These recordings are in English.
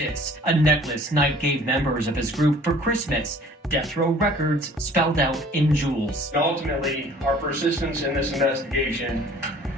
This, a necklace Knight gave members of his group for Christmas. Death Row Records spelled out in jewels. Ultimately, our persistence in this investigation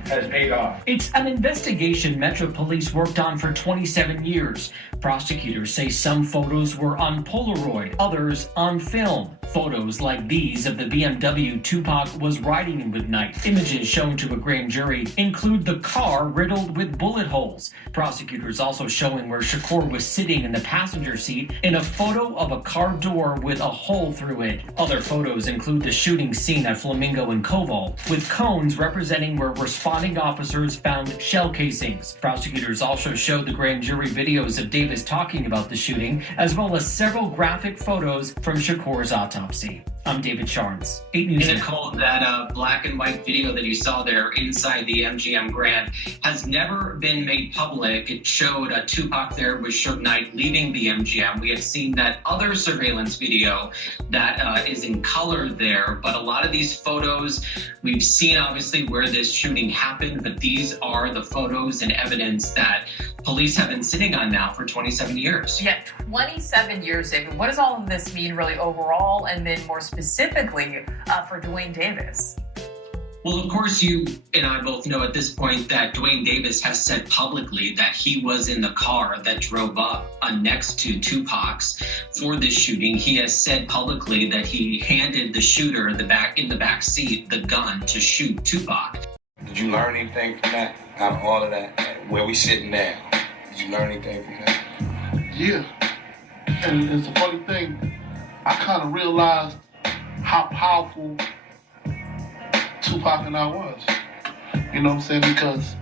has paid off. It's an investigation Metro Police worked on for 27 years. Prosecutors say some photos were on Polaroid, others on film. Photos like these of the BMW Tupac was riding in with Knight. Images shown to a grand jury include the car riddled with bullet holes. Prosecutors also showing where Shakur was sitting in the passenger seat in a photo of a car door with a hole through it. Other photos include the shooting scene at Flamingo and Koval, with cones representing where responding officers found shell casings. Prosecutors also showed the grand jury videos of Davis talking about the shooting, as well as several graphic photos from Shakur's autopsy. I'm David Sharns, 8 News. Nicole, that black and white video that you saw there inside the MGM Grand has never been made public. It showed Tupac there with Suge Knight leaving the MGM. We have seen that other surveillance video that is in color there, but a lot of these photos, we've seen obviously where this shooting happened, but these are the photos and evidence that police have been sitting on now for 27 years. Yeah, 27 years, David. What does all of this mean really overall, and then more specifically for Dwayne Davis? Well, of course, you and I both know at this point that Dwayne Davis has said publicly that he was in the car that drove up next to Tupac's for this shooting. He has said publicly that he handed the shooter in the back seat the gun to shoot Tupac. Did you learn anything from that? Out of all of that, where we sitting now, did you learn anything from that? Yeah, and it's a funny thing. I kind of realized how powerful Tupac and I was. You know what I'm saying? Because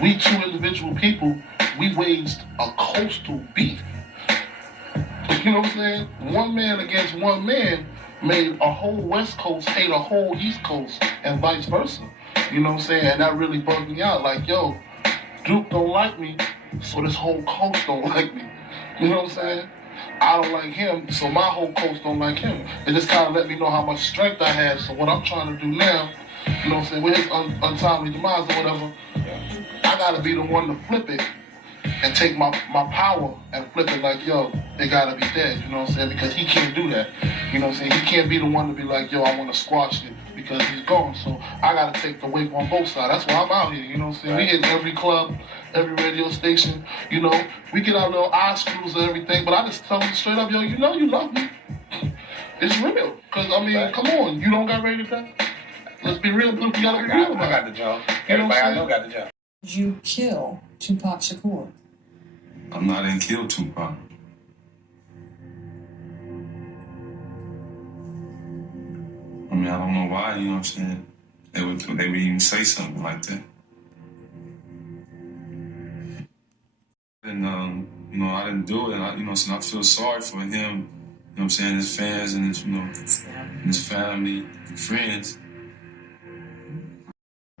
we two individual people, we waged a coastal beef. You know what I'm saying? One man against one man made a whole West Coast hate a whole East Coast and vice versa. You know what I'm saying? And that really bugged me out. Like, yo, Duke don't like me, so this whole coast don't like me. You know what I'm saying? I don't like him, so my whole coast don't like him. It just kind of let me know how much strength I have. So what I'm trying to do now, you know what I'm saying, with his untimely demise or whatever, I got to be the one to flip it and take my power and flip it like, yo, they got to be dead, you know what I'm saying? Because he can't do that. You know what I'm saying? He can't be the one to be like, yo, I want to squash it because he's gone. So I got to take the weight on both sides. That's why I'm out here, you know what I'm saying? Right. We hit every club, every radio station, you know. We get our little eye screws and everything, but I just tell them straight up, yo, you know you love me. It's real. Because, I mean, come on, you don't got ready to die? Let's be real, you got to be real about it. I got the job. Everybody I know got the job. Did you kill Tupac Shakur? I'm not in kill Tupac. I mean, I don't know why, you know what I'm saying? They would even say something like that. And, you know, I didn't do it. And, so I feel sorry for him, you know what I'm saying, his fans and his, and his family, and friends.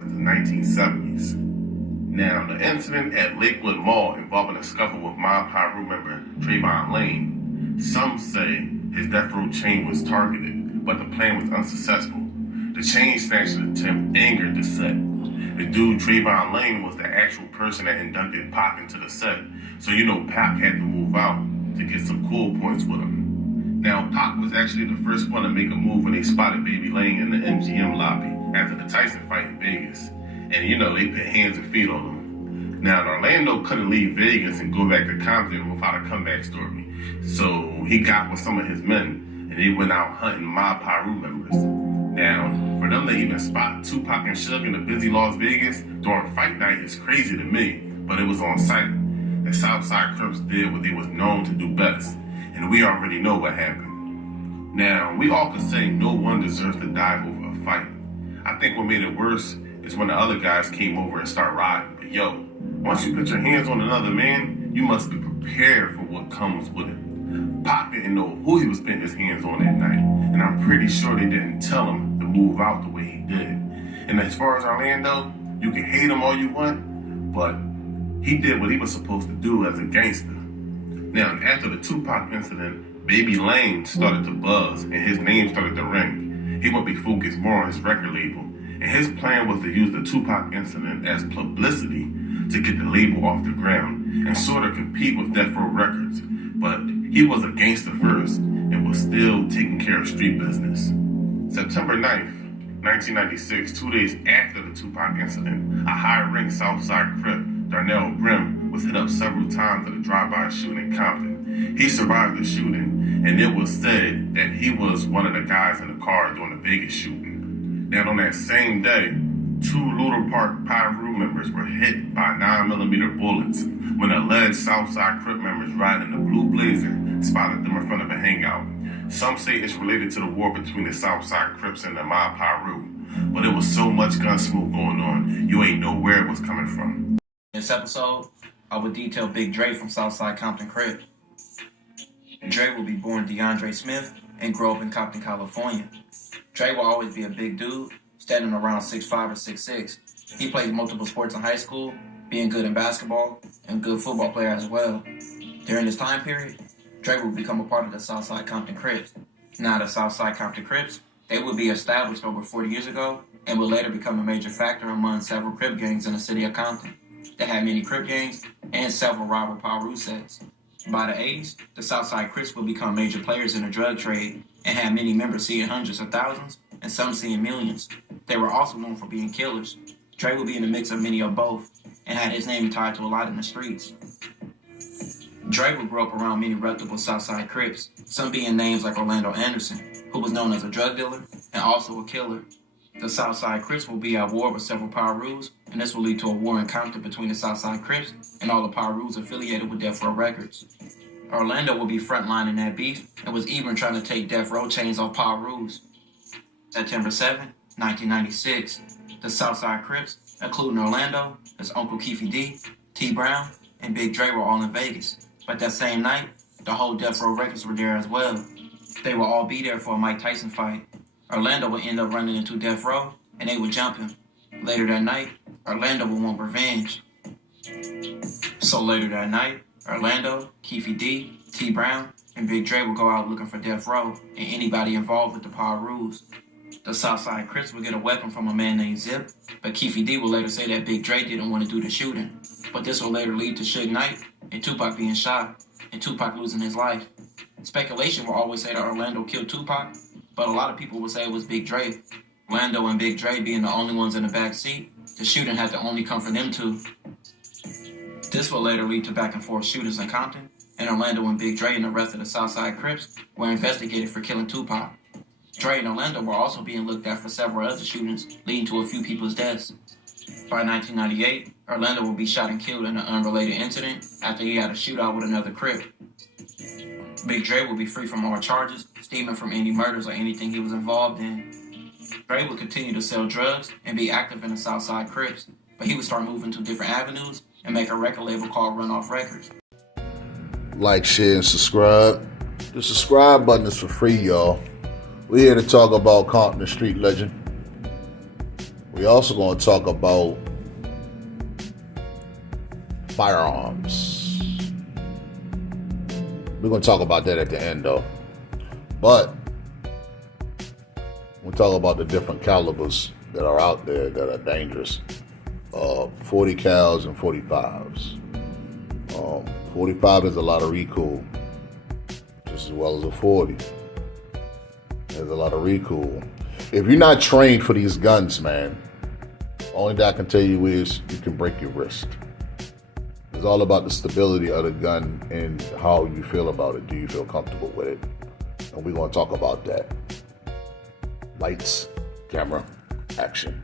In the 1970s. Now, the incident at Lakewood Mall involving a scuffle with Mob Piru member Trayvon Lane, some say his death row chain was targeted, but the plan was unsuccessful. The chain snatching attempt angered the set. The dude Trayvon Lane was the actual person that inducted Pac into the set, so Pac had to move out to get some cool points with him. Now, Pac was actually the first one to make a move when they spotted Baby Lane in the MGM lobby after the Tyson fight in Vegas. And they put hands and feet on him. Now, Orlando couldn't leave Vegas and go back to Compton without a comeback story. So he got with some of his men, and they went out hunting Mob Piru members. Now, for them to even spot Tupac and Suge in the busy Las Vegas during fight night is crazy to me, but it was on sight. The Southside Crips did what they was known to do best, and we already know what happened. Now, we all could say no one deserves to die over a fight. I think what made it worse is when the other guys came over and start riding. But yo, once you put your hands on another man, you must be prepared for what comes with it. Pac didn't know who he was putting his hands on that night, and I'm pretty sure they didn't tell him to move out the way he did. And as far as Orlando, you can hate him all you want, but he did what he was supposed to do as a gangster. Now, after the Tupac incident, Baby Lane started to buzz, and his name started to ring. He would be focused more on his record label, And his plan was to use the Tupac incident as publicity to get the label off the ground and sort of compete with Death Row Records. But he was a gangster first and was still taking care of street business. September 9th, 1996, 2 days after the Tupac incident, a high-ranked Southside Crip, Darnell Brim, was hit up several times at a drive-by shooting in Compton. He survived the shooting, and it was said that he was one of the guys in the car during the Vegas shooting. Then on that same day, 2 Luther Park Pyru members were hit by 9mm bullets when alleged Southside Crip members riding a blue Blazer spotted them in front of a hangout. Some say it's related to the war between the Southside Crips and the Mob Pyru, but it was so much gun smoke going on, you ain't know where it was coming from. In this episode, I will detail Big Dre from Southside Compton Crip. Dre will be born DeAndre Smith and grow up in Compton, California. Dre will always be a big dude, standing around 6'5" or 6'6". He played multiple sports in high school, being good in basketball, and good football player as well. During this time period, Dre will become a part of the Southside Compton Crips. Now, the Southside Compton Crips, they would be established over 40 years ago and would later become a major factor among several Crip gangs in the city of Compton. They had many Crip gangs and several rival Pyru sets. By the 80s, the Southside Crips would become major players in the drug trade and had many members seeing hundreds of thousands and some seeing millions. They were also known for being killers. Dre would be in the mix of many of both and had his name tied to a lot in the streets. Dre would grow up around many reputable Southside Crips, some being names like Orlando Anderson, who was known as a drug dealer and also a killer. The Southside Crips will be at war with several Pyrus, and this will lead to a war in Compton between the Southside Crips and all the Pyrus affiliated with Death Row Records. Orlando will be frontlining that beef and was even trying to take Death Row chains off Pyrus. September 7, 1996, the Southside Crips, including Orlando, his uncle Keefy D, T Brown, and Big Dre were all in Vegas. But that same night, the whole Death Row Records were there as well. They will all be there for a Mike Tyson fight. Orlando would end up running into Death Row, and they would jump him. Later that night, Orlando would want revenge. So later that night, Orlando, Keefy D, T Brown, and Big Dre would go out looking for Death Row and anybody involved with the Pyrus. The Southside Crips would get a weapon from a man named Zip, but Keefy D would later say that Big Dre didn't want to do the shooting. But this will later lead to Suge Knight and Tupac being shot, and Tupac losing his life. Speculation will always say that Orlando killed Tupac, but a lot of people will say it was Big Dre. Orlando and Big Dre being the only ones in the back seat, the shooting had to only come from them two. This will later lead to back and forth shootings in Compton, and Orlando and Big Dre and the rest of the Southside Crips were investigated for killing Tupac. Dre and Orlando were also being looked at for several other shootings, leading to a few people's deaths. By 1998, Orlando will be shot and killed in an unrelated incident after he had a shootout with another Crip. Big Dre will be free from all charges, stemming from any murders or anything he was involved in. Dre would continue to sell drugs and be active in the Southside Crips, but he would start moving to different avenues and make a record label called Runoff Records. Like, share, and subscribe. The subscribe button is for free, y'all. We're here to talk about Compton, the street legend. We're also going to talk about firearms. We're going to talk about that at the end, though. But we'll talk about the different calibers that are out there that are dangerous. 40 cals and 45s. 45 is a lot of recoil, just as well as a 40. There's a lot of recoil. If you're not trained for these guns, man, only thing I can tell you is you can break your wrist. It's all about the stability of the gun and how you feel about it. Do you feel comfortable with it? And we're going to talk about that. Lights, camera, action.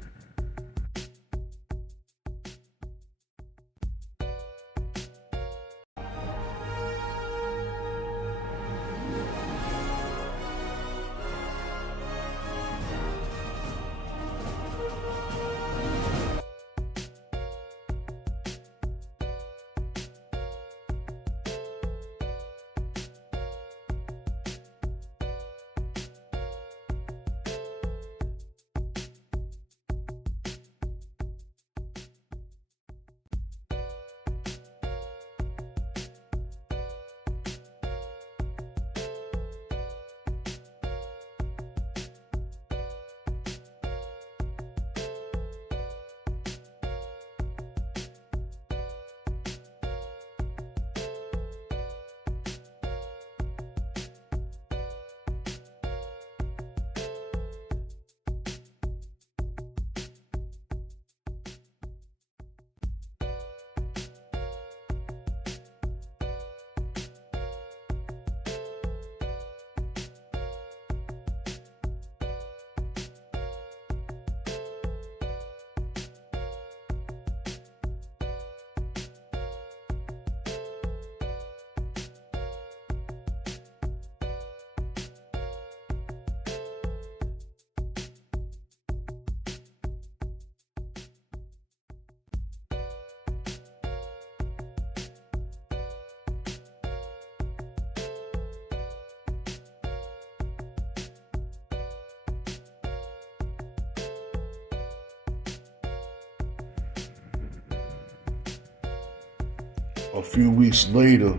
A few weeks later,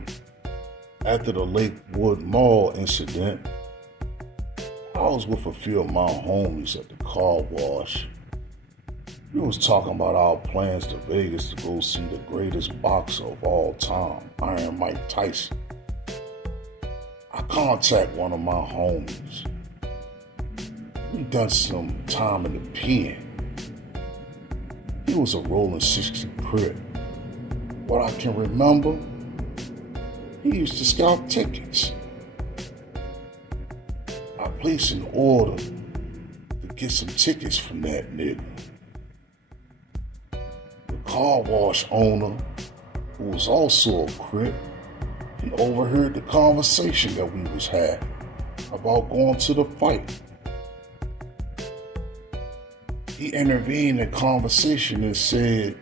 after the Lakewood Mall incident, I was with a few of my homies at the car wash. We was talking about our plans to Vegas to go see the greatest boxer of all time, Iron Mike Tyson. I contact one of my homies. We done some time in the pen. He was a rolling 60 Crip. What I can remember, he used to scout tickets. I placed an order to get some tickets from that nigga. The car wash owner, who was also a Crip, he overheard the conversation that we was having about going to the fight. He intervened in the conversation and said,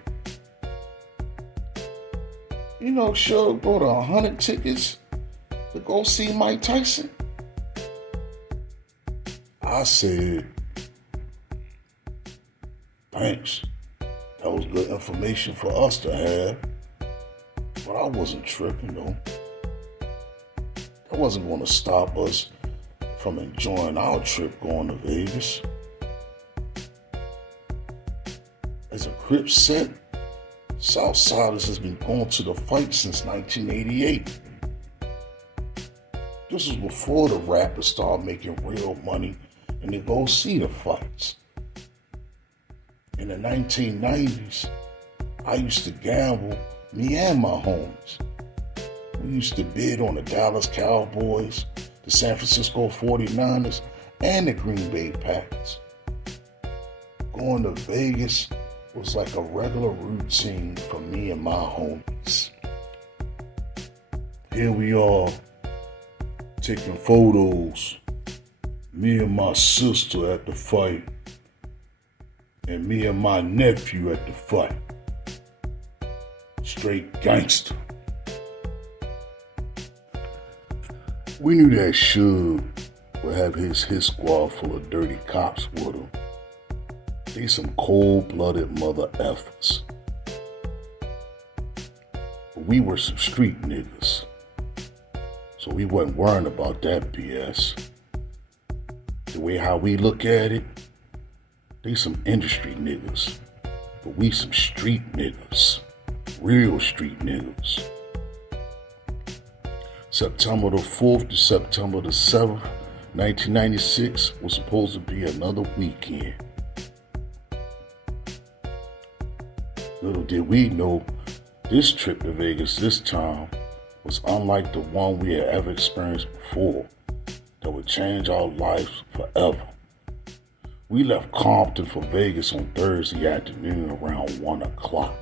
"You know, sure, bought 100 tickets to go see Mike Tyson?" I said, "Thanks. That was good information for us to have." But I wasn't tripping though. That wasn't going to stop us from enjoying our trip going to Vegas. As a Crip said, Southsiders has been going to the fight since 1988. This was before the rappers started making real money and they go see the fights. In the 1990s, I used to gamble, me and my homies. We used to bid on the Dallas Cowboys, the San Francisco 49ers, and the Green Bay Packers. Going to Vegas was like a regular routine for me and my homies. Here we are, taking photos, me and my sister at the fight, and me and my nephew at the fight. Straight gangster. We knew that Suge would have his squad full of dirty cops with him. They some cold-blooded mother effers. But we were some street niggas, so we wasn't worrying about that BS. The way how we look at it, they some industry niggas, but we some street niggas, real street niggas. September the 4th to September the 7th, 1996 was supposed to be another weekend. Little did we know, this trip to Vegas this time was unlike the one we had ever experienced before that would change our lives forever. We left Compton for Vegas on Thursday afternoon around 1 o'clock.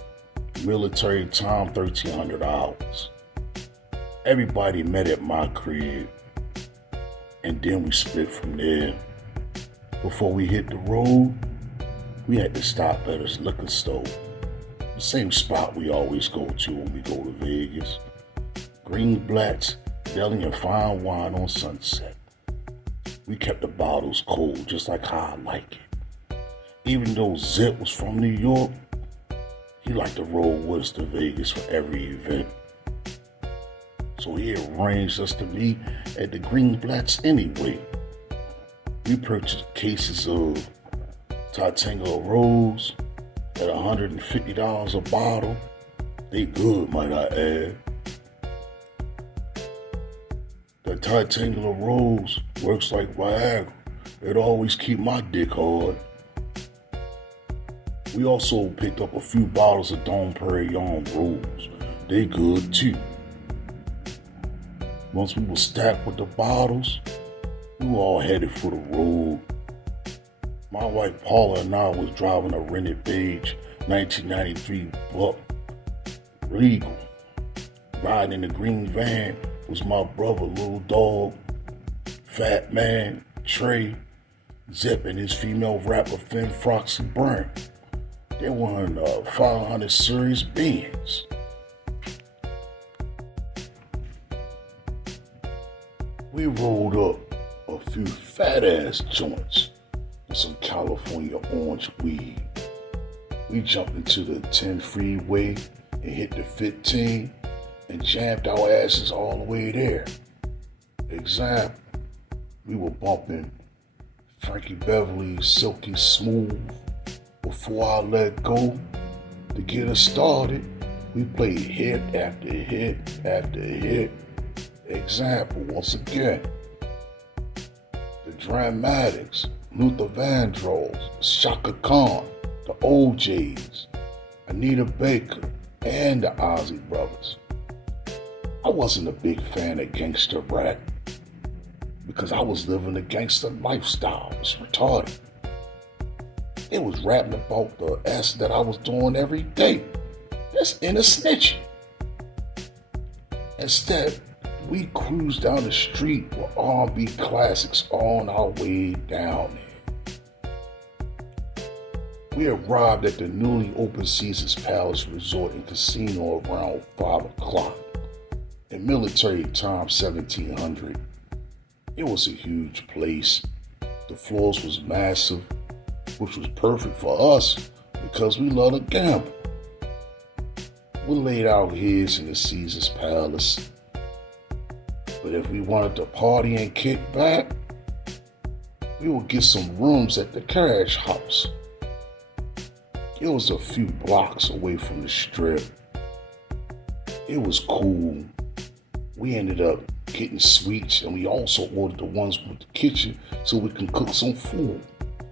Military time, 1,300 hours. Everybody met at my crib, and then we split from there. Before we hit the road, we had to stop at a liquor store. The same spot we always go to when we go to Vegas. Greenblatt's Deli and Fine Wine on Sunset. We kept the bottles cold, just like how I like it. Even though Zip was from New York, he liked to roll with us to Vegas for every event. So he arranged us to meet at the Greenblatt's anyway. We purchased cases of Titanium Rose at $150 a bottle. They good, might I add. The Titanium Rose works like Viagra. It always keep my dick hard. We also picked up a few bottles of Dom Perignon Rose. They good too. Once we were stacked with the bottles, we were all headed for the road. My wife Paula and I was driving a rented beige 1993 Buck Regal. Riding in the green van was my brother, Little Dog, Fat Man, Trey, Zip, and his female rapper Finn Foxy Brown. They were in 500 Series Benz. We rolled up a few fat-ass joints with some California orange weed. We jumped into the 10 freeway and hit the 15 and jammed our asses all the way there. Example, we were bumping Frankie Beverly's Silky Smooth. Before I Let Go. To get us started, we played hit after hit after hit. Example, once again, the Dramatics, Luther Vandross, Shaka Khan, the OJs, Anita Baker, and the Ozzy Brothers. I wasn't a big fan of gangster rap because I was living a gangster lifestyle. It's retarded. It was rapping about the ass that I was doing every day. That's inner snitching. Instead, we cruised down the street with R&B classics on our way down there. We arrived at the newly opened Caesars Palace Resort and Casino around 5 o'clock. In military time, 1700. It was a huge place. The floors was massive, which was perfect for us because we love to gamble. We laid our heads in the Caesars Palace. But if we wanted to party and kick back, we would get some rooms at the Carriage House. It was a few blocks away from the strip. It was cool. We ended up getting sweets, and we also ordered the ones with the kitchen so we can cook some food,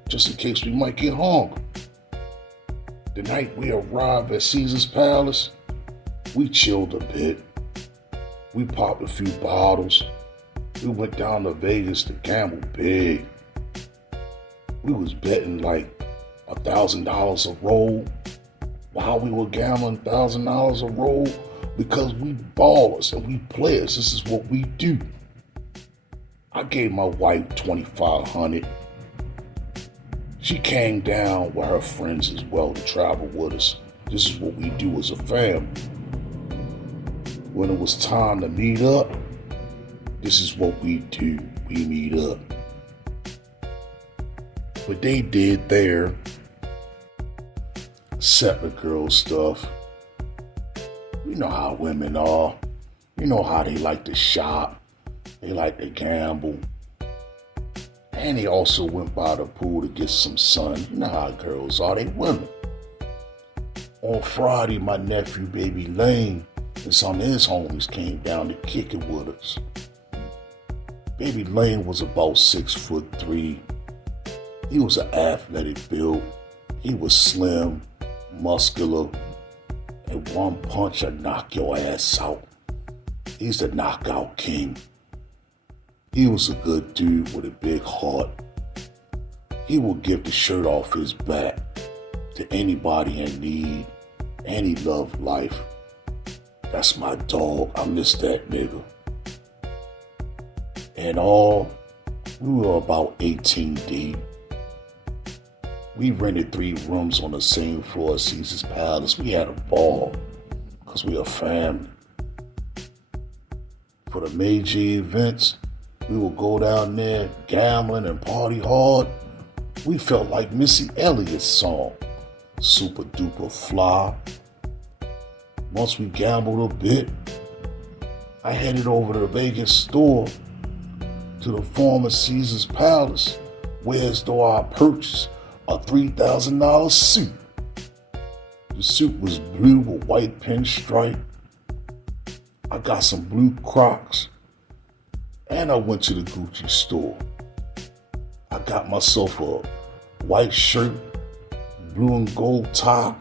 just in case we might get hungry. The night we arrived at Caesars Palace, we chilled a bit. We popped a few bottles. We went down to Vegas to gamble big. We was betting like $1,000 a roll. While we were gambling $1,000 a roll, because we ballers and we players, this is what we do. I gave my wife $2,500. She came down with her friends as well to travel with us. This is what we do as a family. When it was time to meet up, this is what we do. We meet up. But they did their separate girl stuff. You know how women are. You know how they like to shop. They like to gamble. And they also went by the pool to get some sun. You know how girls are. They women. On Friday, my nephew, Baby Lane, and some of his homies came down to kick it with us. Baby Lane was about 6'3". He was an athletic build. He was slim, muscular, and one punch would knock your ass out. He's the knockout king. He was a good dude with a big heart. He would give the shirt off his back to anybody in need, and he loved life. That's my dog. I miss that nigga. In all, we were about 18 deep. We rented 3 rooms on the same floor at Caesars Palace. We had a ball because we a family. For the major events, we would go down there gambling and party hard. We felt like Missy Elliott's song, Super Duper Fly. Once we gambled a bit, I headed over to the Vegas store to the former Caesars Palace, where as though I purchased a $3,000 suit. The suit was blue with white pinstripe. I got some blue Crocs, and I went to the Gucci store. I got myself a white shirt, blue and gold tie.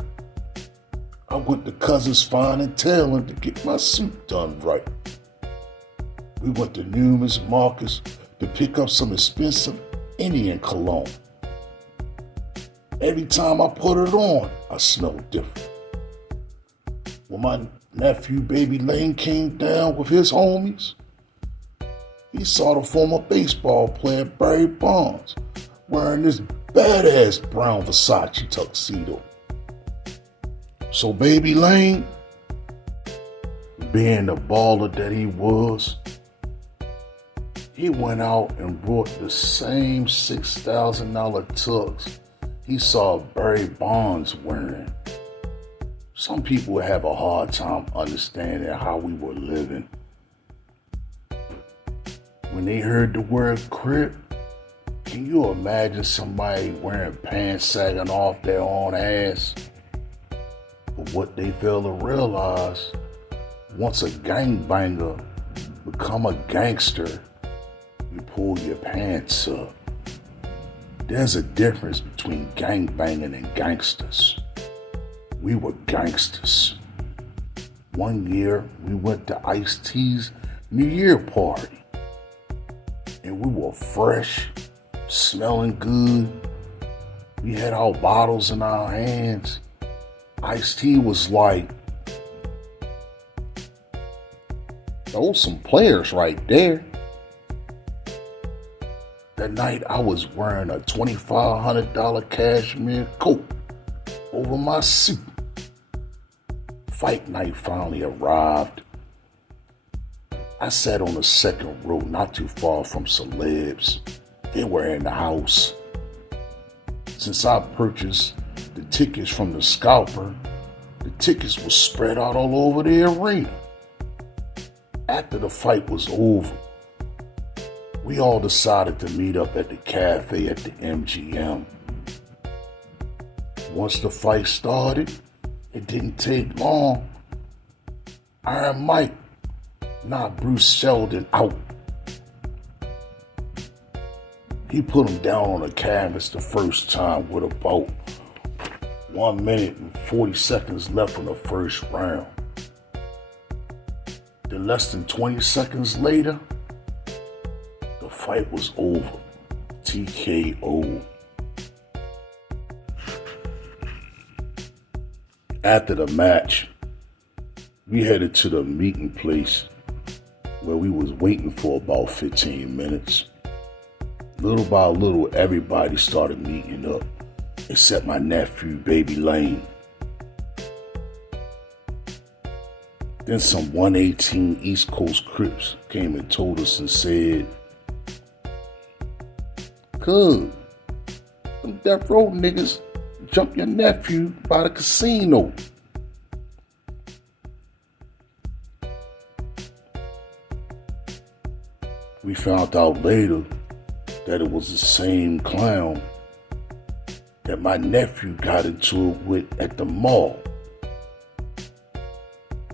I went to Cousins Fine and Tailoring to get my suit done right. We went to Newman's Marcus to pick up some expensive Indian cologne. Every time I put it on, I smelled different. When my nephew Baby Lane came down with his homies, he saw the former baseball player Barry Bonds wearing this badass brown Versace tuxedo. So Baby Lane, being the baller that he was, he went out and brought the same $6,000 tux he saw Barry Bonds wearing. Some people have a hard time understanding how we were living. When they heard the word Crip, can you imagine somebody wearing pants sagging off their own ass? But what they fail to realize, once a gangbanger become a gangster, you pull your pants up. There's a difference between gangbanging and gangsters. We were gangsters. One year, we went to Ice-T's New Year party. And we were fresh, smelling good. We had our bottles in our hands. Ice-T was like, those some players right there. That night I was wearing a $2,500 cashmere coat over my suit. Fight night finally arrived. I sat on the second row not too far from celebs. They were in the house. Since I purchased the tickets from the scalper, the tickets were spread out all over the arena. After the fight was over, we all decided to meet up at the cafe at the MGM. Once the fight started, it didn't take long. Iron Mike knocked Bruce Sheldon out. He put him down on the canvas the first time with about 1 minute and 40 seconds left in the first round. Then less than 20 seconds later, the fight was over. TKO. After the match, we headed to the meeting place where we was waiting for about 15 minutes. Little by little, everybody started meeting up, except my nephew, Baby Lane. Then some 118 East Coast Crips came and told us and said, "Cuz, them death row niggas jumped your nephew by the casino." We found out later that it was the same clown that my nephew got into it with at the mall.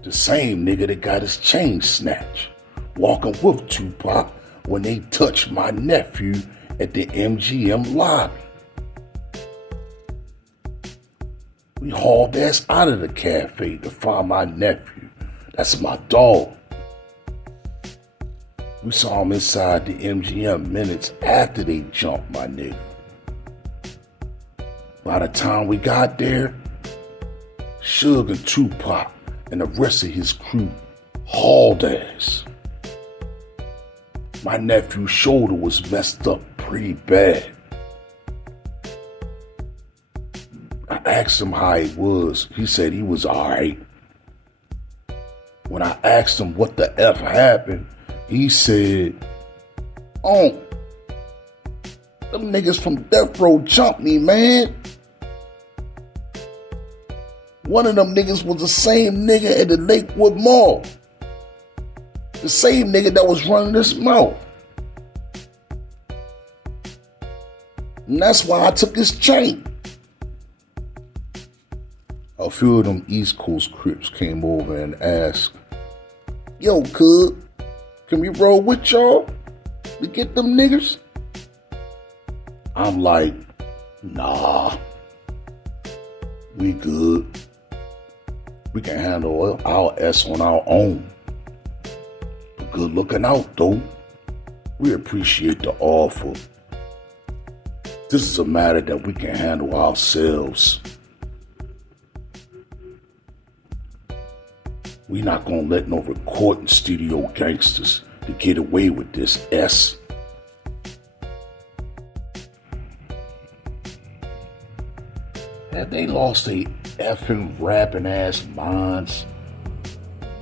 The same nigga that got his chain snatched, walking with Tupac when they touched my nephew at the MGM lobby. We hauled ass out of the cafe to find my nephew. That's my dog. We saw him inside the MGM minutes after they jumped my nigga. By the time we got there, Suge and Tupac and the rest of his crew hauled ass. My nephew's shoulder was messed up pretty bad. I asked him how he was. He said he was alright. When I asked him what the F happened, he said, "Oh, them niggas from Death Row jumped me, man. One of them niggas was the same nigga at the Lakewood Mall. The same nigga that was running his mouth. And that's why I took his chain." A few of them East Coast Crips came over and asked, "Yo, cuz, can we roll with y'all to get them niggas?" I'm like, "Nah, we good. We can handle our S on our own. But good looking out, though. We appreciate the offer. This is a matter that we can handle ourselves. We not gonna let no recording studio gangsters to get away with this S." Have they lost their effing rapping ass minds?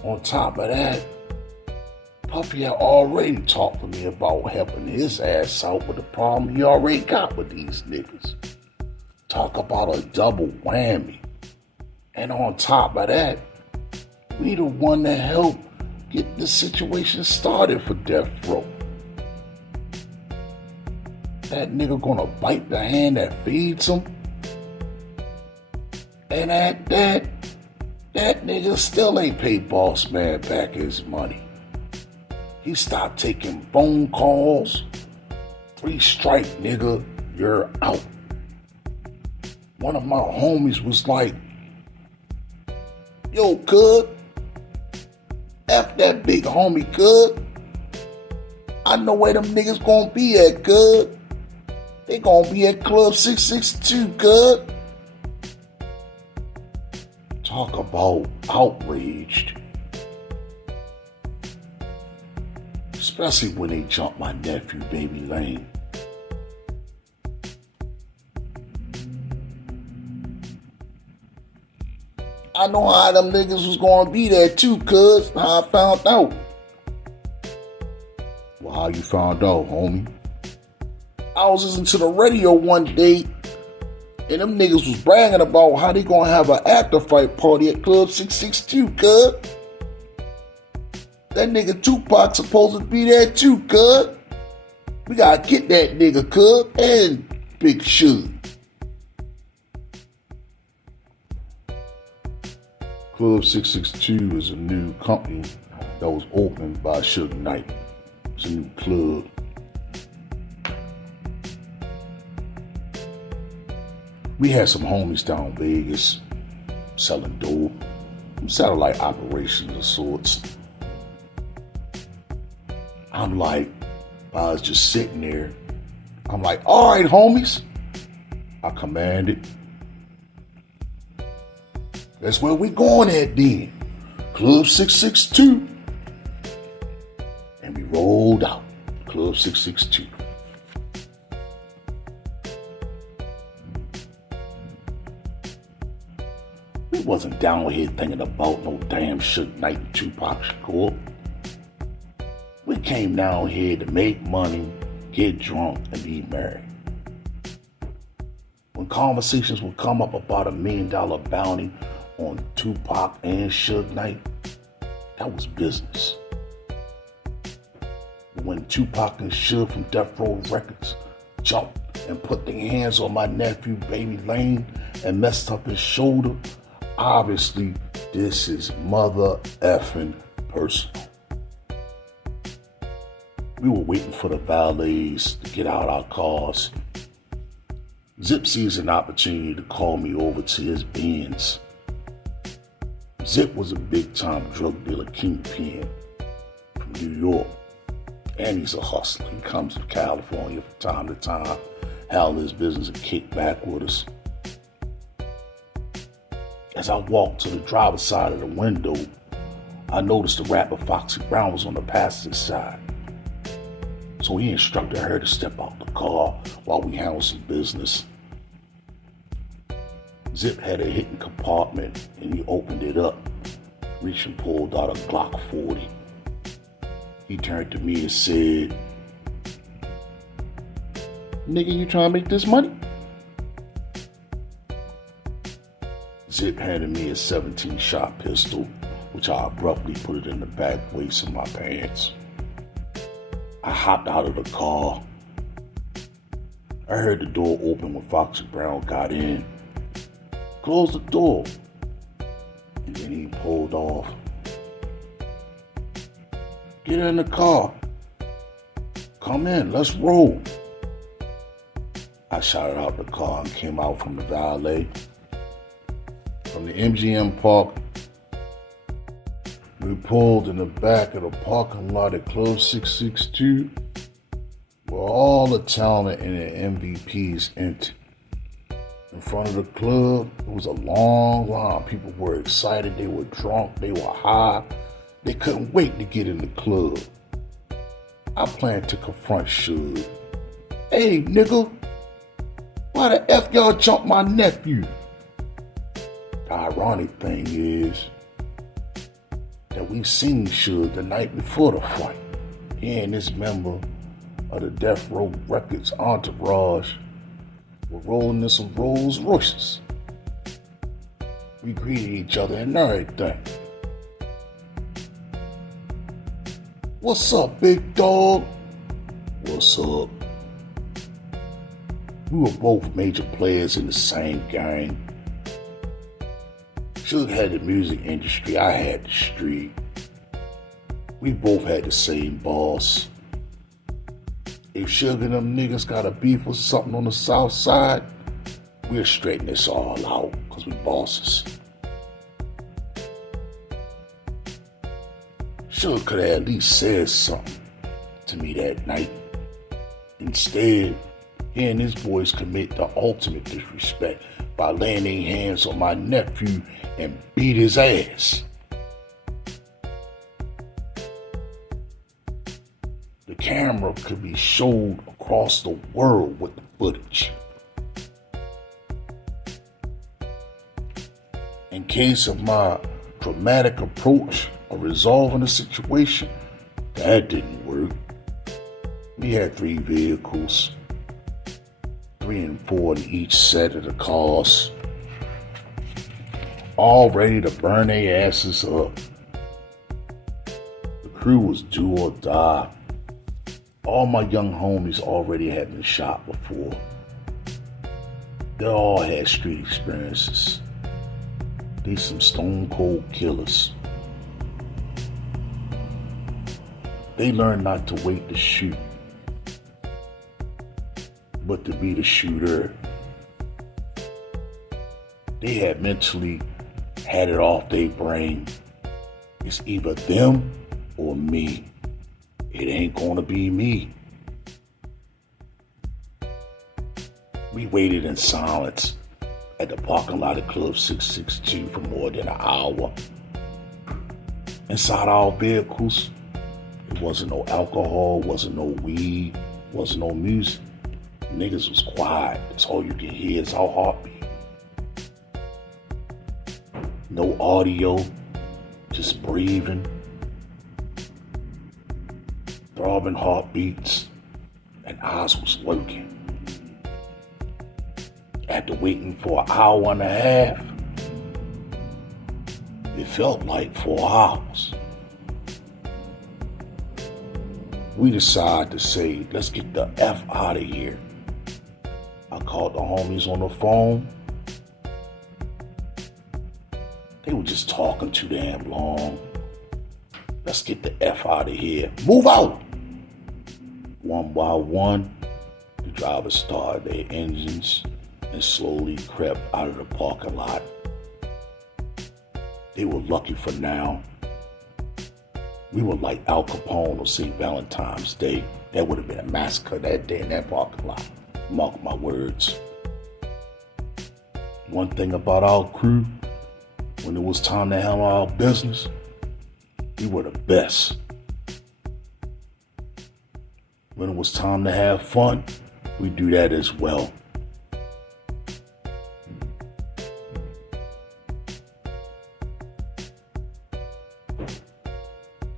On top of that, Puffy had already talked to me about helping his ass out with the problem he already got with these niggas. Talk about a double whammy. And on top of that, we the one that helped get the situation started for Death Row. That nigga gonna bite the hand that feeds him? And at that nigga still ain't paid Boss Man back his money. He stopped taking phone calls. 3 strike, nigga, you're out. One of my homies was like, yo, cuz, F that big homie, cuz. I know where them niggas gonna be at, cuz. They gonna be at Club 662, cuz. Talk about outraged. Especially when they jump my nephew, Baby Lane. I know how them niggas was gonna be there too, cuz. How I found out. Well, how you found out, homie? I was listening to the radio one day, and them niggas was bragging about how they gonna have an after fight party at Club 662, cuz. That nigga Tupac supposed to be there too, cuz. We gotta get that nigga, cuz, and Big Suge. Club 662 is a new company that was opened by Suge Knight. It's a new club. We had some homies down Vegas selling dope, satellite operations of sorts. I'm like, I was just sitting there. I'm like, all right, homies. I commanded. That's where we going at then. Club 662. And we rolled out. Club 662. We wasn't down here thinking about no damn Suge Knight and Tupac Shakur. We came down here to make money, get drunk, and be married. When conversations would come up about $1 million bounty on Tupac and Suge Knight, that was business. But when Tupac and Suge from Death Row Records jumped and put their hands on my nephew, Baby Lane, and messed up his shoulder, obviously this is mother effing personal. We were waiting for the valets to get out our cars. Zip sees an opportunity to call me over to his Benz. Zip was a big-time drug dealer kingpin from New York, and he's a hustler. He comes to California from time to time, handle his business and kick back with us. As I walked to the driver's side of the window, I noticed the rapper Foxy Brown was on the passenger side. So he instructed her to step out the car while we handled some business. Zip had a hidden compartment and he opened it up, reached and pulled out a Glock 40. He turned to me and said, "Nigga, you trying to make this money?" Zip handed me a 17-shot pistol, which I abruptly put it in the back waist of my pants. I hopped out of the car. I heard the door open when Foxy Brown got in. Closed the door. And then he pulled off. "Get in the car. Come in, let's roll." I shouted out the car and came out from the valet. From the MGM Park, we pulled in the back of the parking lot at Club 662, where all the talent and the MVPs entered. In front of the club, it was a long line. People were excited, they were drunk, they were high. They couldn't wait to get in the club. I planned to confront Suge. "Hey, nigga, why the F y'all jump my nephew?" The ironic thing is that we seen Suge the night before the fight. He and this member of the Death Row Records entourage were rolling in some Rolls Royces. We greeted each other and everything. What's up, big dog? What's up? We were both major players in the same gang. Suge had the music industry, I had the street. We both had the same boss. If Suge and them niggas got a beef with something on the south side, we'll straighten this all out, cause we bosses. Suge could have at least said something to me that night. Instead, he and his boys commit the ultimate disrespect by laying their hands on my nephew and beat his ass. The camera could be showed across the world with the footage. In case of my dramatic approach of resolving the situation, that didn't work. We had 3 vehicles, 3 and 4 in each set of the cars, all ready to burn their asses up. The crew was do or die. All my young homies already had been shot before. They all had street experiences. They some stone cold killers. They learned not to wait to shoot, but to be the shooter. They had mentally had it off their brain. It's either them or me. It ain't gonna be me. We waited in silence at the parking lot of Club 662 for more than an hour. Inside our vehicles, it wasn't no alcohol, wasn't no weed, wasn't no music. Niggas was quiet. That's all you can hear is our heartbeat. No audio, just breathing, throbbing heartbeats, and eyes was lurking. After waiting for an hour and a half, it felt like 4 hours. We decided to say, let's get the F out of here. I called the homies on the phone. They were just talking too damn long. Let's get the F out of here. Move out! One by one, the drivers started their engines and slowly crept out of the parking lot. They were lucky for now. We were like Al Capone on St. Valentine's Day. There would have been a massacre that day in that parking lot. Mark my words. One thing about our crew, when it was time to handle our business, we were the best. When it was time to have fun, we do that as well.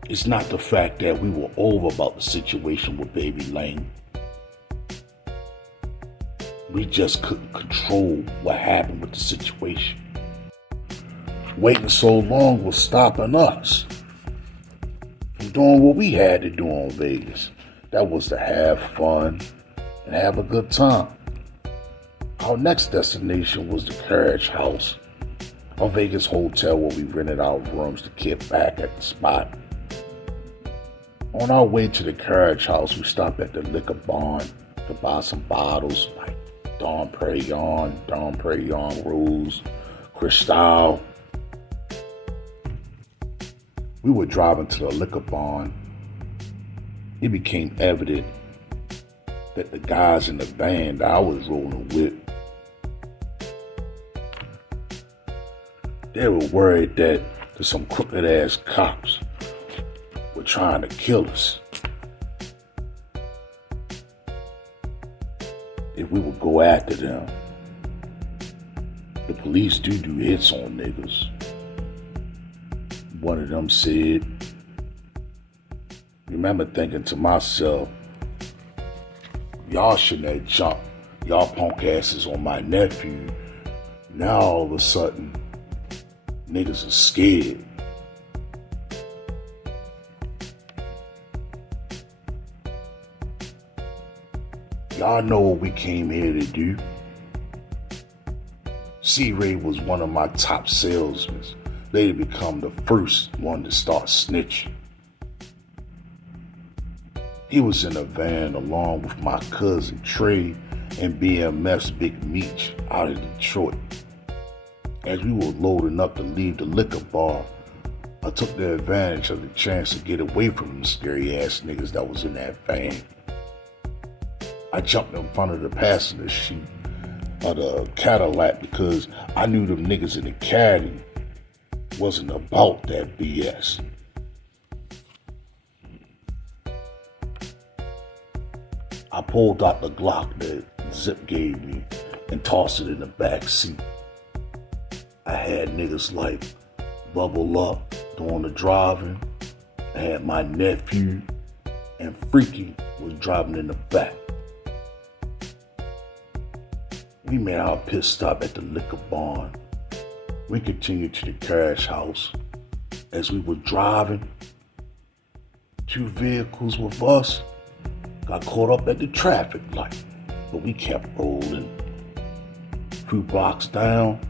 It's not the fact that we were over about the situation with Baby Lane. We just couldn't control what happened with the situation. Waiting so long was stopping us from doing what we had to do on Vegas. That was to have fun and have a good time. Our next destination was the Carriage House, a Vegas hotel where we rented out rooms to get back at the spot. On our way to the Carriage House, we stopped at the liquor barn to buy some bottles like Dom Perignon Rose, Cristal. We were driving to the liquor barn. It became evident that the guys in the van that I was rolling with, they were worried that there's some crooked ass cops were trying to kill us if we would go after them. The police do hits on niggas. One of them said, remember thinking to myself, y'all shouldn't have jumped y'all punk asses on my nephew. Now all of a sudden, Niggas are scared. Y'all know what we came here to do. C-Ray was one of my top salesmen. Later become the first one to start snitching. He was in a van along with my cousin Trey and BMF's Big Meech out of Detroit. As we were loading up to leave the liquor bar, I took the advantage of the chance to get away from them scary ass niggas that was in that van. I jumped in front of the passenger seat of the Cadillac because I knew them niggas in the caddy wasn't about that BS. I pulled out the Glock that Zip gave me and tossed it in the back seat. I had niggas like Bubble Up doing the driving. I had my nephew and Freaky was driving in the back. We made our pit stop at the liquor barn. We continued to the carriage house. As we were driving, 2 vehicles with us got caught up at the traffic light, but we kept rolling. A few blocks down,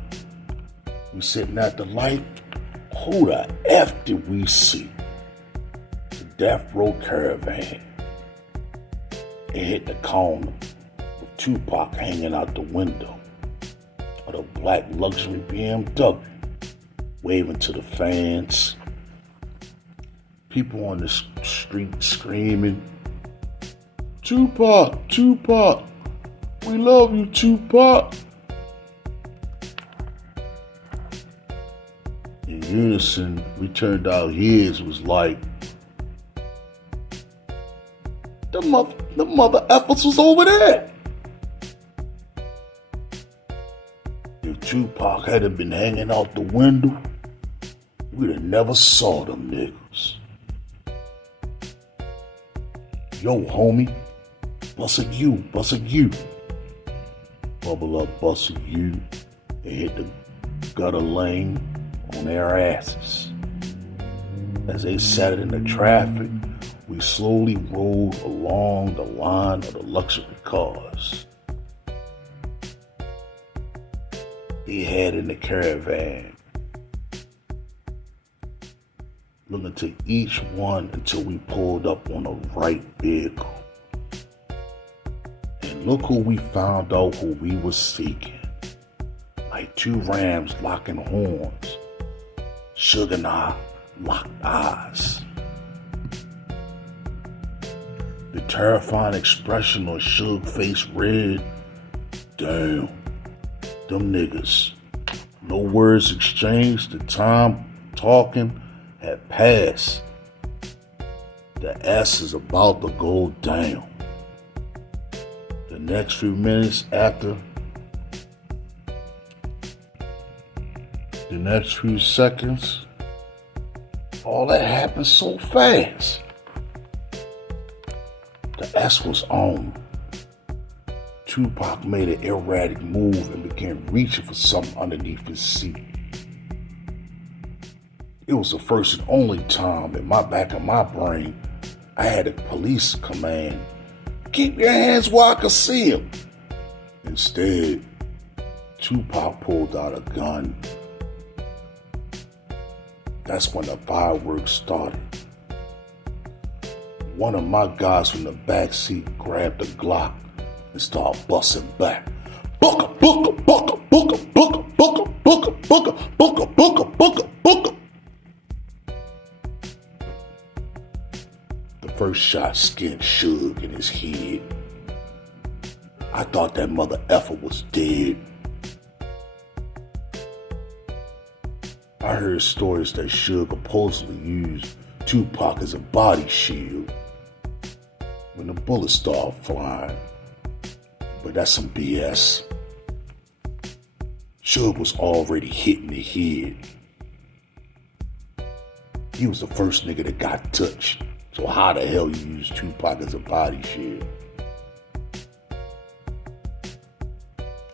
we sitting at the light. Who the F did we see? The Death Row Caravan. It hit the corner with Tupac hanging out the window of the black luxury BMW, waving to the fans. People on the street screaming, "Tupac, Tupac, we love you, Tupac." In unison, we turned our heads, was like, the mother effers was over there. If Tupac hadn't been hanging out the window, we'd have never saw them niggas. Yo, homie, busted you. Bubble Up busted you and hit the gutter lane on their asses. As they sat in the traffic, we slowly rolled along the line of the luxury cars. He had in the caravan, looking to each one until we pulled up on the right vehicle. And look who we found out who we were seeking. Like 2 rams locking horns. Suge and I locked eyes. The terrifying expression on Suge's face read, "Damn, them niggas." No words exchanged, the time talking had passed. The ass is about to go down. The next few minutes after, the next few seconds, all that happened so fast. The S was on. Tupac made an erratic move and began reaching for something underneath his seat. It was the first and only time in my back of my brain I had a police command, "Keep your hands where I can see him." Instead, Tupac pulled out a gun. That's when the fireworks started. One of my guys from the back seat grabbed the Glock and started busting back. Booker, booker, booker, booker, booker, booker, booker, booker, booker, booker, booker, booker. The first shot skinned Suge in his head. I thought that mother effer was dead. I heard stories that Suge supposedly used Tupac as a body shield when the bullets started flying. But that's some BS. Suge was already hit in the head. He was the first nigga that got touched. So how the hell you use Tupac as a body shield?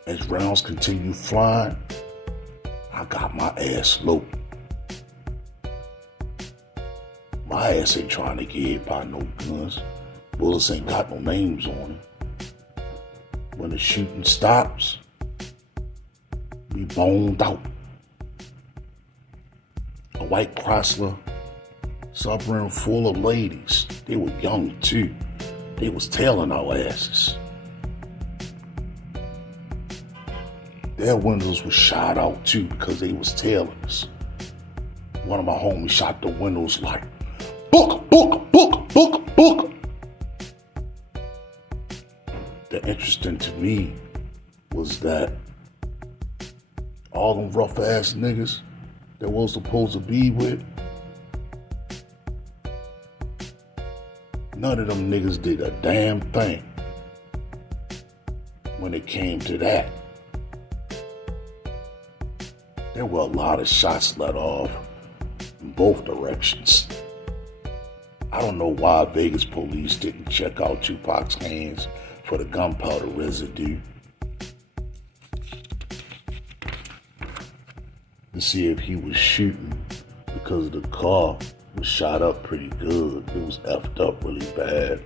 As rounds continued flying, I got my ass low. My ass ain't trying to get hit by no guns. Bullets ain't got no names on it. When the shooting stops, we boned out. A white Chrysler suburban full of ladies. They were young too. They was tailing our asses. Their windows were shot out too because they was tailing us. One of my homies shot the windows like, book, book, book, book, book. The interesting to me was that all them rough ass niggas that was supposed to be with, none of them niggas did a damn thing when it came to that. There were a lot of shots let off in both directions. I don't know why Vegas police didn't check out Tupac's hands for the gunpowder residue to see if he was shooting, because the car was shot up pretty good. It was effed up really bad.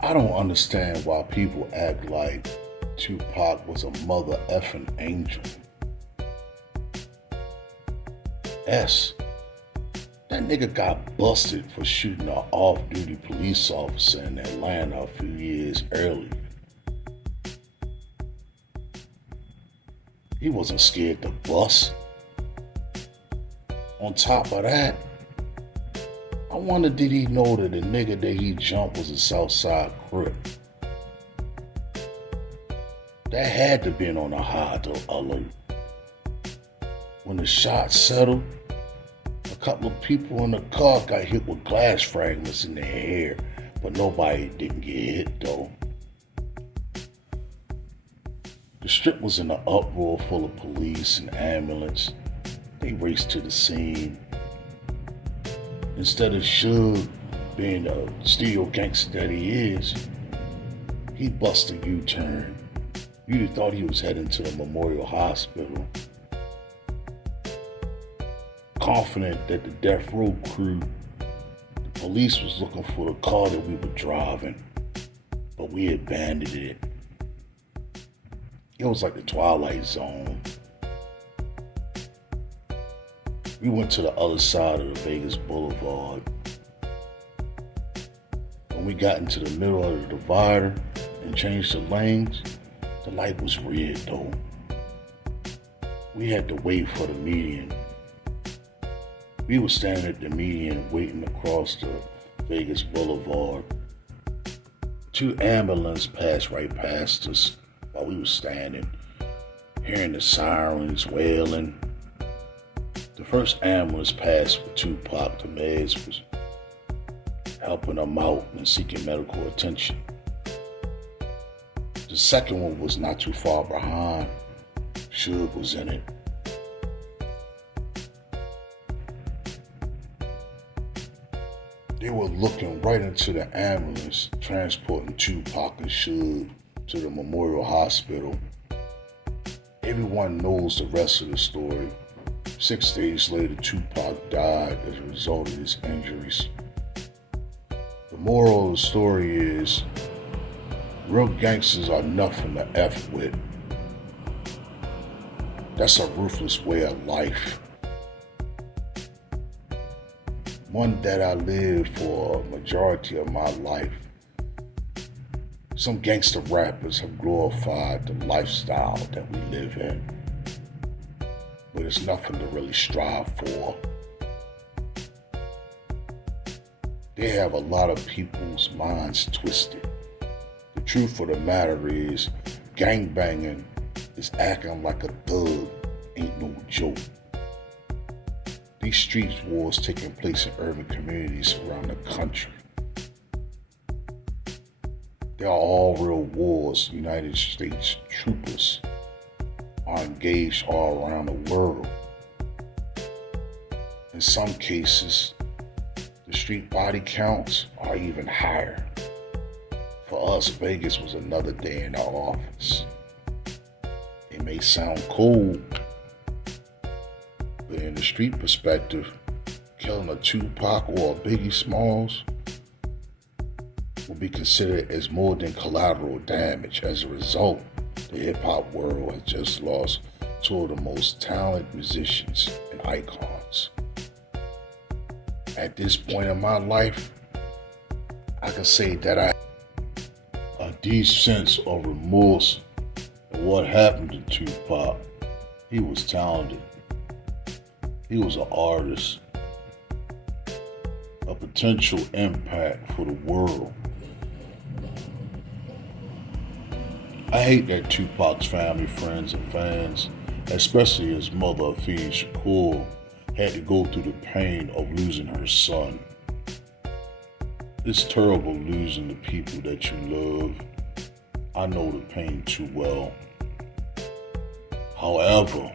I don't understand why people act like Tupac was a mother effing angel. That nigga got busted for shooting an off-duty police officer in Atlanta a few years earlier. He wasn't scared to bust. On top of that, I wonder, did he know that the nigga that he jumped was a Southside Crip? That had to been on a high alert. When the shots settled, a couple of people in the car got hit with glass fragments in their hair, but nobody didn't get hit though. The strip was in an uproar full of police and ambulance. They raced to the scene. Instead of Suge being a steel gangster that he is, he busted a U-turn. You'd have thought he was heading to the Memorial Hospital. Confident that the death row crew, the police was looking for the car that we were driving, but we abandoned it. It was like the Twilight Zone. We went to the other side of the Vegas Boulevard. When we got into the middle of the divider and changed the lanes, the light was red though. We had to wait for the median. We were standing at the median waiting to cross the Vegas Boulevard. 2 ambulances passed right past us while we were standing, hearing the sirens wailing. The first ambulance passed with Tupac. The meds was helping him out and seeking medical attention. The second one was not too far behind. Suge was in it. They were looking right into the ambulance, transporting Tupac and Suge to the Memorial Hospital. Everyone knows the rest of the story. 6 days later, Tupac died as a result of his injuries. The moral of the story is, real gangsters are nothing to F with. That's a ruthless way of life. One that I lived for a majority of my life. Some gangster rappers have glorified the lifestyle that we live in, but it's nothing to really strive for. They have a lot of people's minds twisted. The truth of the matter is, gangbanging is acting like a thug ain't no joke. These street wars taking place in urban communities around the country. They are all real wars. United States troopers are engaged all around the world. In some cases, the street body counts are even higher. For us, Vegas was another day in our office. It may sound cool, but in the street perspective, killing a Tupac or a Biggie Smalls will be considered as more than collateral damage. As a result, the hip-hop world has just lost two of the most talented musicians and icons. At this point in my life, I can say that I have a deep sense of remorse at what happened to Tupac. He was talented. He was an artist, a potential impact for the world. I hate that Tupac's family, friends, and fans, especially his mother, Afeni Shakur, had to go through the pain of losing her son. It's terrible losing the people that you love. I know the pain too well. However,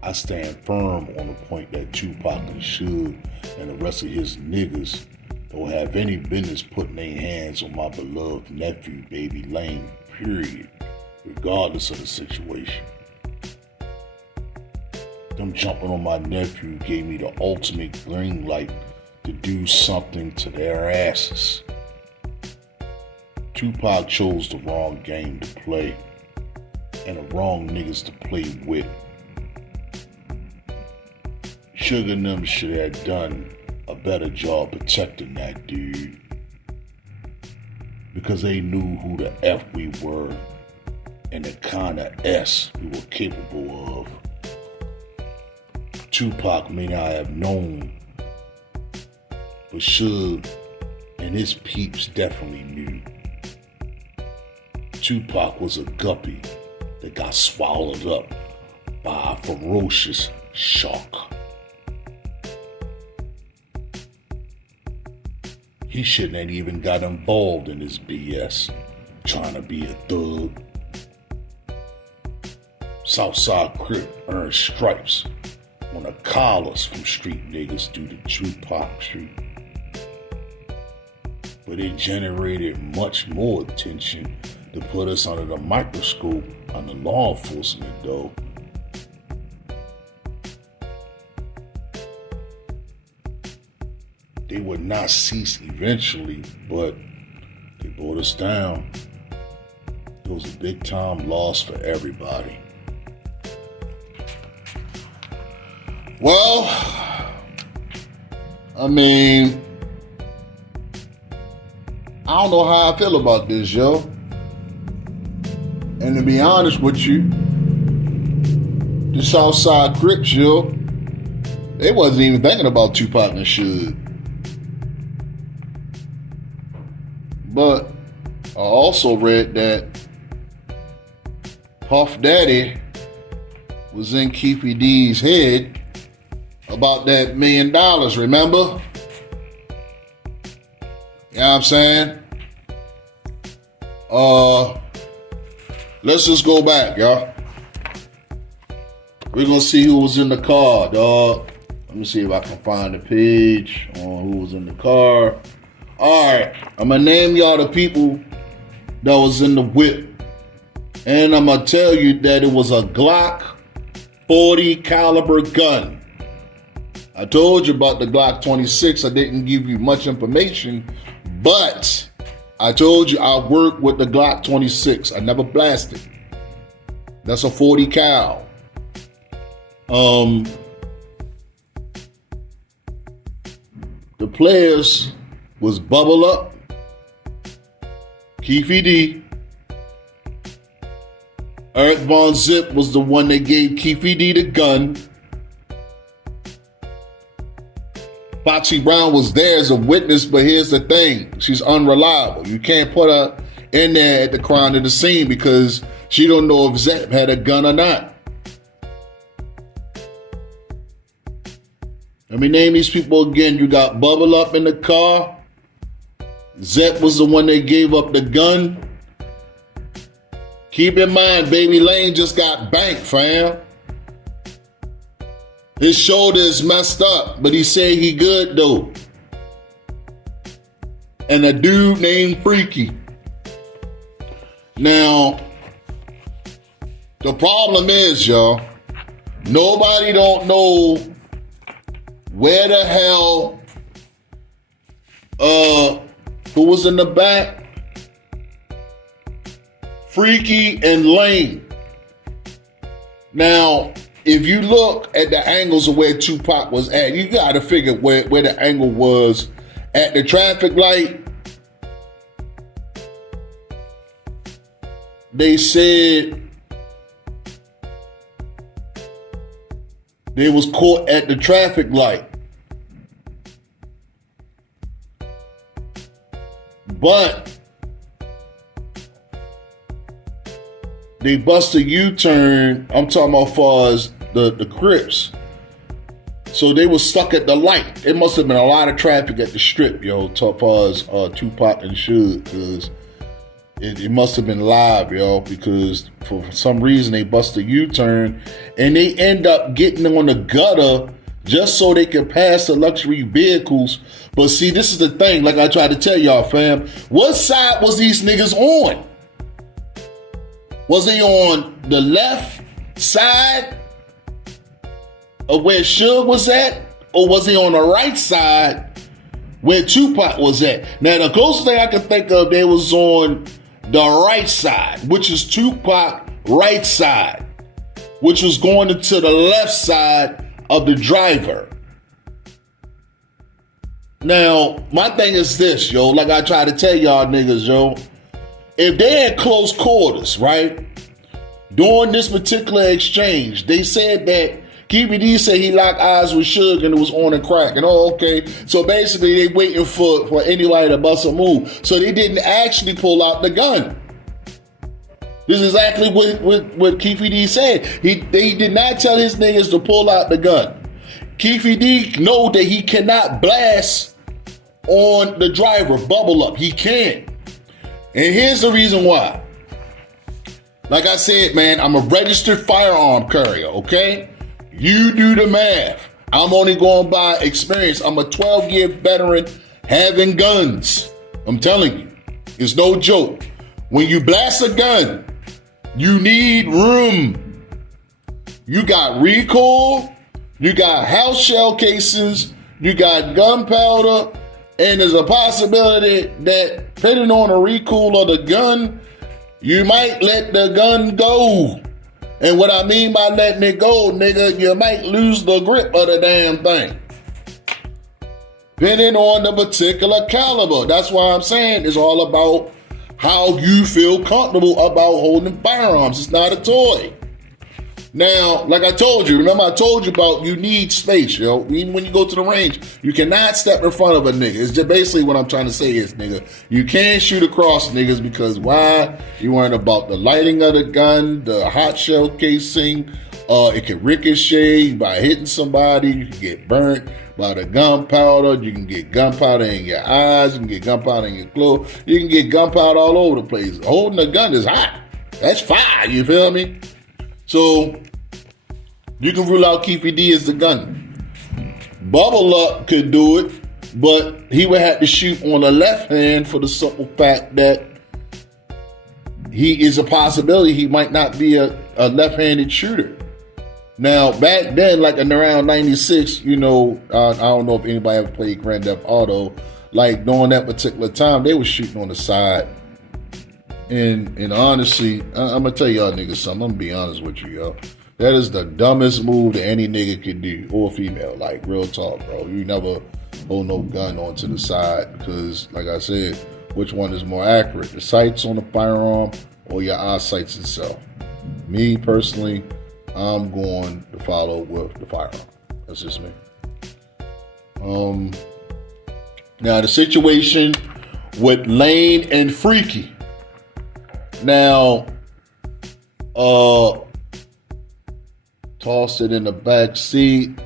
I stand firm on the point that Tupac and Suge and the rest of his niggas don't have any business putting their hands on my beloved nephew, Baby Lane, period, regardless of the situation. Them jumping on my nephew gave me the ultimate green light to do something to their asses. Tupac chose the wrong game to play and the wrong niggas to play with. Suge and them should have done a better job protecting that dude, because they knew who the F we were and the kind of S we were capable of. Tupac may not have known, but Suge and his peeps definitely knew. Tupac was a guppy that got swallowed up by a ferocious shark. He shouldn't have even got involved in this BS, trying to be a thug. Southside Crip earned stripes on the collars from street niggas due to Tupac Street. But it generated much more attention to put us under the microscope under law enforcement, though. They would not cease eventually, but they brought us down. It was a big time loss for everybody. Well, I mean, I don't know how I feel about this, yo. And to be honest with you, the Southside Crips, yo, they wasn't even thinking about Tupac and Suge. But I also read that Puff Daddy was in Keefy D's head about that $1 million, remember? You know what I'm saying? Let's just go back, y'all. We're gonna see who was in the car, dog. Let me see if I can find the page on who was in the car. Alright, I'm gonna name y'all the people that was in the whip. And I'm gonna tell you that it was a Glock 40 caliber gun. I told you about the Glock 26. I didn't give you much information, but I told you I worked with the Glock 26. I never blasted. That's a 40 cal. The players was Bubble Up, Keefy D. Eric Von Zip was the one that gave Keefy D the gun. Foxy Brown was there as a witness, but here's the thing. She's unreliable. You can't put her in there at the crime of the scene because she don't know if Zep had a gun or not. Let me name these people again. You got Bubble Up in the car. Zep was the one that gave up the gun. Keep in mind, Baby Lane just got banked, fam. His shoulder is messed up, but he say he good though. And a dude named Freaky. Now, the problem is, y'all, nobody don't know where the hell, who was in the back? Freaky and Lane. Now, if you look at the angles of where Tupac was at, you got to figure where the angle was at the traffic light. They said they was caught at the traffic light. But they bust a U-turn. I'm talking about as far as the Crips. So they was stuck at the light. It must have been a lot of traffic at the strip, yo, as far as Tupac and Suge, because it must have been live, yo, because for some reason they bust a U-turn and they end up getting on the gutter just so they could pass the luxury vehicles. But see, this is the thing, like I tried to tell y'all, fam. What side was these niggas on? Was he on the left side of where Suge was at? Or was he on the right side where Tupac was at? Now, the closest thing I can think of, they was on the right side, which is Tupac right side, which was going into the left side of the driver. Now, my thing is this, yo, like I try to tell y'all niggas, yo, if they had close quarters, right, during this particular exchange, they said that KBD said he locked eyes with Suge and it was on and crack. And okay. So basically they waiting for anybody to bust a move. So they didn't actually pull out the gun. This is exactly what Keefy D said. He did not tell his niggas to pull out the gun. Keefy D know that he cannot blast on the driver, bubble up. He can't. And here's the reason why. Like I said, man, I'm a registered firearm carrier, okay? You do the math. I'm only going by experience. I'm a 12-year veteran having guns. I'm telling you, it's no joke. When you blast a gun, you need room. You got recoil, you got house shell casings, you got gunpowder, and there's a possibility that depending on the recoil of the gun, you might let the gun go. And what I mean by letting it go, nigga, you might lose the grip of the damn thing. Depending on the particular caliber. That's why I'm saying it's all about how you feel comfortable about holding firearms. It's not a toy. Now, like I told you, remember I told you about you need space, yo. Even when you go to the range, you cannot step in front of a nigga. It's just basically what I'm trying to say is, nigga, you can't shoot across niggas because why? You worrying about the lighting of the gun, the hot shell casing, it can ricochet by hitting somebody, you can get burnt by the gunpowder, you can get gunpowder in your eyes, you can get gunpowder in your clothes, you can get gunpowder all over the place. Holding a gun is hot. That's fire, you feel me? So, you can rule out Keefy D as the gun. Bubble Up could do it, but he would have to shoot on the left hand for the simple fact that he is a possibility he might not be a left-handed shooter. Now, back then, like in around 96, you know, I don't know if anybody ever played Grand Theft Auto, like during that particular time, they were shooting on the side. And honestly, I'm going to tell y'all niggas something. I'm going to be honest with you, yo. That is the dumbest move that any nigga could do, or female. Like, real talk, bro. You never hold no gun onto the side because, like I said, which one is more accurate? The sights on the firearm or your eyesights itself? Me, personally, I'm going to follow with the firearm. That's just me. Now, the situation with Lane and Freaky. Now, tossed it in the back seat,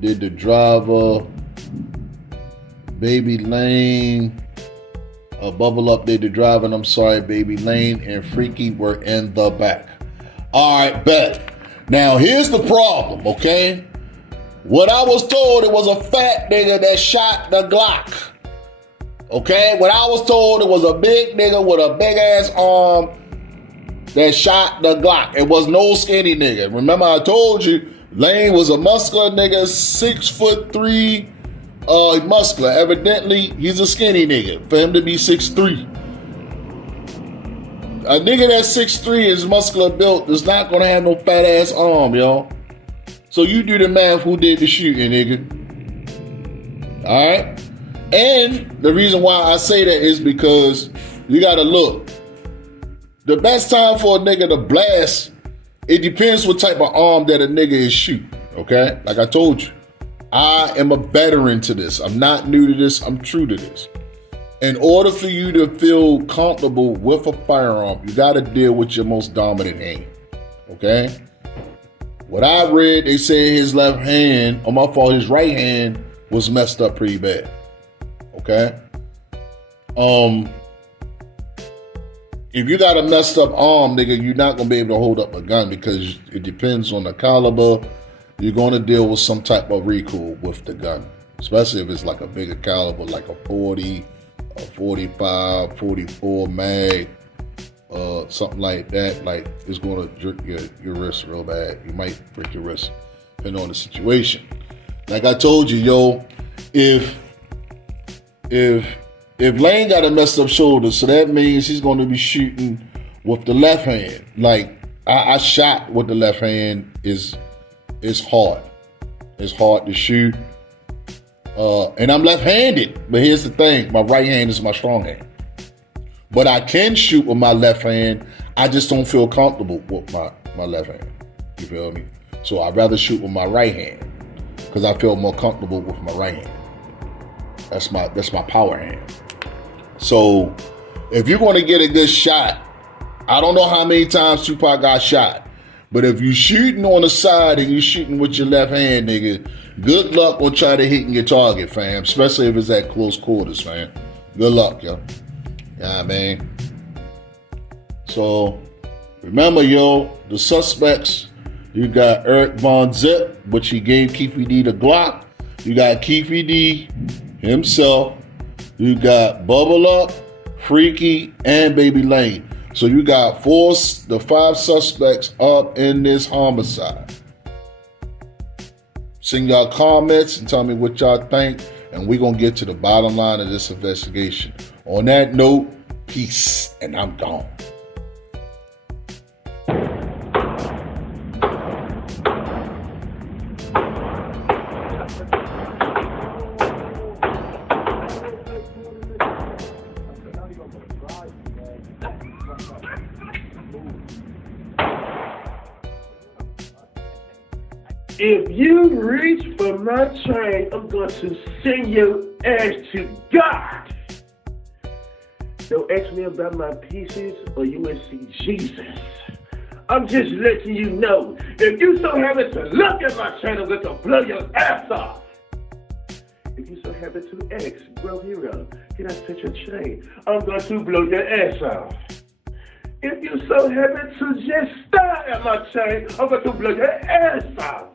did the driver, Baby Lane, Bubble Up did the driver, and I'm sorry, Baby Lane and Freaky were in the back. All right, bet. Now, here's the problem, okay? What I was told, it was a fat nigga that shot the Glock. Okay, what I was told, it was a big nigga with a big ass arm that shot the Glock. It was no skinny nigga. Remember I told you, Lane was a muscular nigga, 6'3", muscular. Evidently, he's a skinny nigga. For him to be 6'3". A nigga that's 6'3" is muscular built is not gonna have no fat ass arm, y'all. So you do the math who did the shooting, nigga. Alright? And the reason why I say that is because you gotta look. The best time for a nigga to blast, it depends what type of arm that a nigga is shooting, okay? Like I told you, I am a veteran to this. I'm not new to this, I'm true to this. In order for you to feel comfortable with a firearm, you gotta deal with your most dominant hand, okay? What I read, they say his left hand, or my fault, his right hand was messed up pretty bad, okay? If you got a messed up arm, nigga, you're not gonna be able to hold up a gun because it depends on the caliber. You're gonna deal with some type of recoil with the gun, especially if it's like a bigger caliber, like a 40, a 45, 44 mag, something like that. Like it's gonna jerk your wrist real bad. You might break your wrist, depending on the situation. Like I told you, yo, if Lane got a messed up shoulder, so that means he's going to be shooting with the left hand. Like I shot with the left hand is hard. It's hard to shoot, and I'm left-handed. But here's the thing: my right hand is my strong hand. But I can shoot with my left hand. I just don't feel comfortable with my left hand. You feel me? So I'd rather shoot with my right hand because I feel more comfortable with my right hand. That's my power hand. So if you're going to get a good shot, I don't know how many times Tupac got shot, but if you're shooting on the side and you're shooting with your left hand, nigga, good luck on trying to hit your target, fam, especially if it's at close quarters, fam. Good luck, yo. Yeah, man. So remember, yo, the suspects, you got Eric Von Zip, which he gave Keefe D the Glock. You got Keefe D himself. You got Bubble Up, Freaky, and Baby Lane. So you got the 5 suspects up in this homicide. Send y'all comments and tell me what y'all think, and we're going to get to the bottom line of this investigation. On that note, peace, and I'm gone. If you reach for my chain, I'm going to send your ass to God. Don't ask me about my pieces or you will see Jesus. I'm just letting you know, if you so happen to look at my chain, I'm going to blow your ass off. If you so happen to ask, bro hero, can I touch your chain? I'm going to blow your ass off. If you so happen to just stare at my chain, I'm going to blow your ass off.